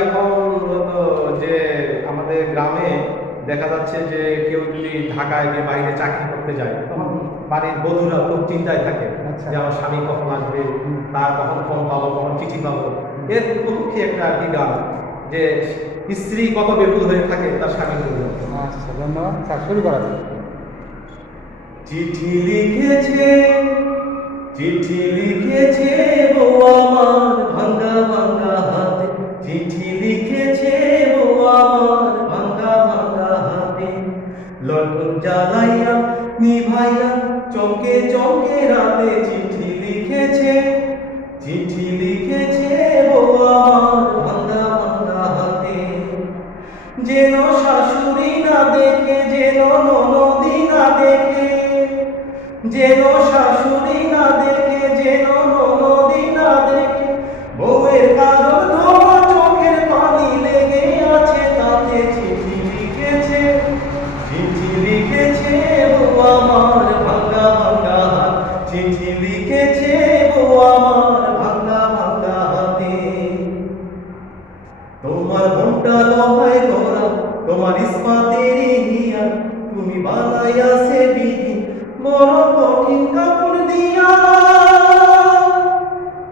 এখন মূলত যে আমাদের গ্রামে দেখা যাচ্ছে যে কেউ যদি ঢাকায় গিয়ে বাইরে চাকরি করতে যায় তখন বাড়ির বধূরা খুব চিন্তায় থাকে আচ্ছা। যে আমার স্বামী কখন আসবে, তার কখন ফোন পাবো, কখন চিঠি পাবো। এর পক্ষে একটা আর কি গান যে স্ত্রী কত বেকুল হয়ে থাকে তার স্বামীর জন্য। আচ্ছা, ধন্যবাদ স্যার, শুরু করা যাক। চিঠি লিখেছে, চিঠি লিখেছে বউ আমার ভাঙ্গা ভাঙ্গা হাতে, চিঠি লিখেছে বউ আমার ভাঙ্গা ভাঙ্গা হাতে, লণ্ঠন জ্বালাইয়া নিভাইয়া চমকে চমকে রাতে, চিঠি লিখেছে, চিঠি লিখেছে বউ আমার ভাঙ্গা ভাঙ্গা হাতে। যেন শাশুড়ি না দেখে, যেন ননদি না দেখে, যেন শাশুড়ি না দেখে, যেন ননদি না দেখে, বউয়ের কাজল ধোয়া চোখের পানি লেগে আছে তাতে, চিঠি লিখেছে, চিঠি লিখেছে বউ আমার ভাঙ্গা ভাঙ্গা হাত, চিঠি লিখেছে বউ আমার ভাঙ্গা ভাঙ্গা হাতে। তোমার মনটা লোহায় গড়া, তোমার ইস্পাতের হিয়া, তুমি বানাইয়াছে বিধি বড় কঠিন কাপড় দিয়া।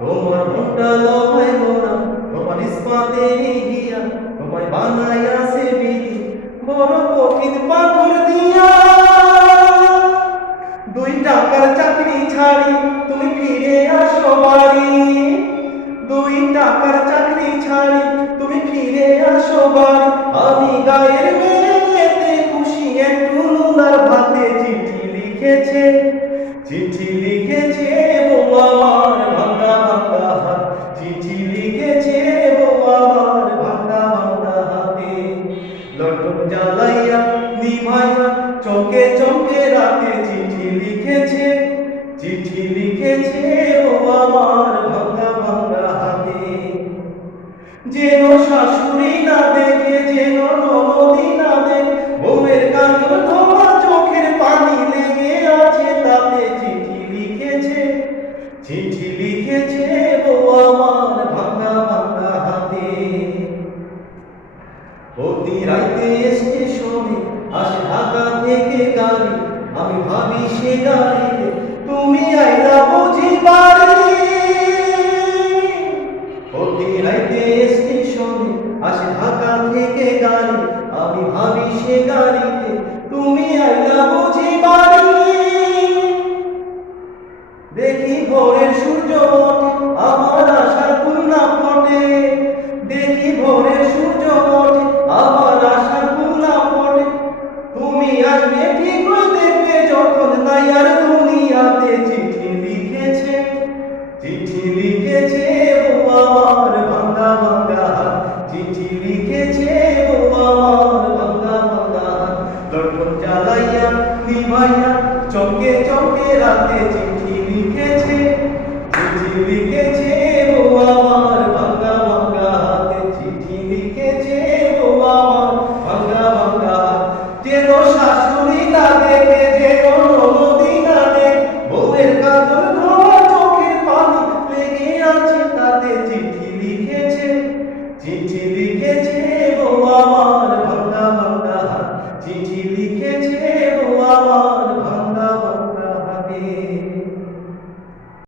তোমার মনটা লোহায় গড়া, তোমার ইস্পাতের হিয়া, তোমায় বানাইয়াছে বিধি বড় কঠিন পাথর দিয়া। 2 টাকার চাকরি ছাড়ি তুমি ফিরে আসো বাড়ি, 2 টাকার চাকরি ছাড়ি তুমি ফিরে আসো বাড়ি, আমি গায়ের মেয়েতে খুশি একটু নুনার ভাতে, চিঠি লিখেছে, চিঠি লিখেছে বউ আমার ভাঙ্গা ভাঙ্গা হাত, চিঠি লিখেছে বউ আমার ভাঙ্গা ভাঙ্গা হাতে, লণ্ঠন জ্বালাইয়া নিভাইয়া চমকে চমকে রাতে, চিঠি লিখেছে, চিঠি লিখেছে বউ আমার ভাঙ্গা ভাঙ্গা হাতে। যেন শাশুড়ি না দেখে, যেন ননদি না দেখে, বউয়ের কাজল ধোয়া চোখের পানি লেগে আছে তাতে, চিঠি লিখেছে, চিঠি লিখেছে বউ আমার ভাঙ্গা ভাঙ্গা হাতে। প্রতি রাইতে স্টেশনে আসে ঢাকা থেকে গাড়ি, আমি ভাবি সে গাড়িতে তুমি আইলা বুঝি বাড়ি। প্রতি রাইতে স্টেশনে আসে ঢাকা থেকে গাড়ি,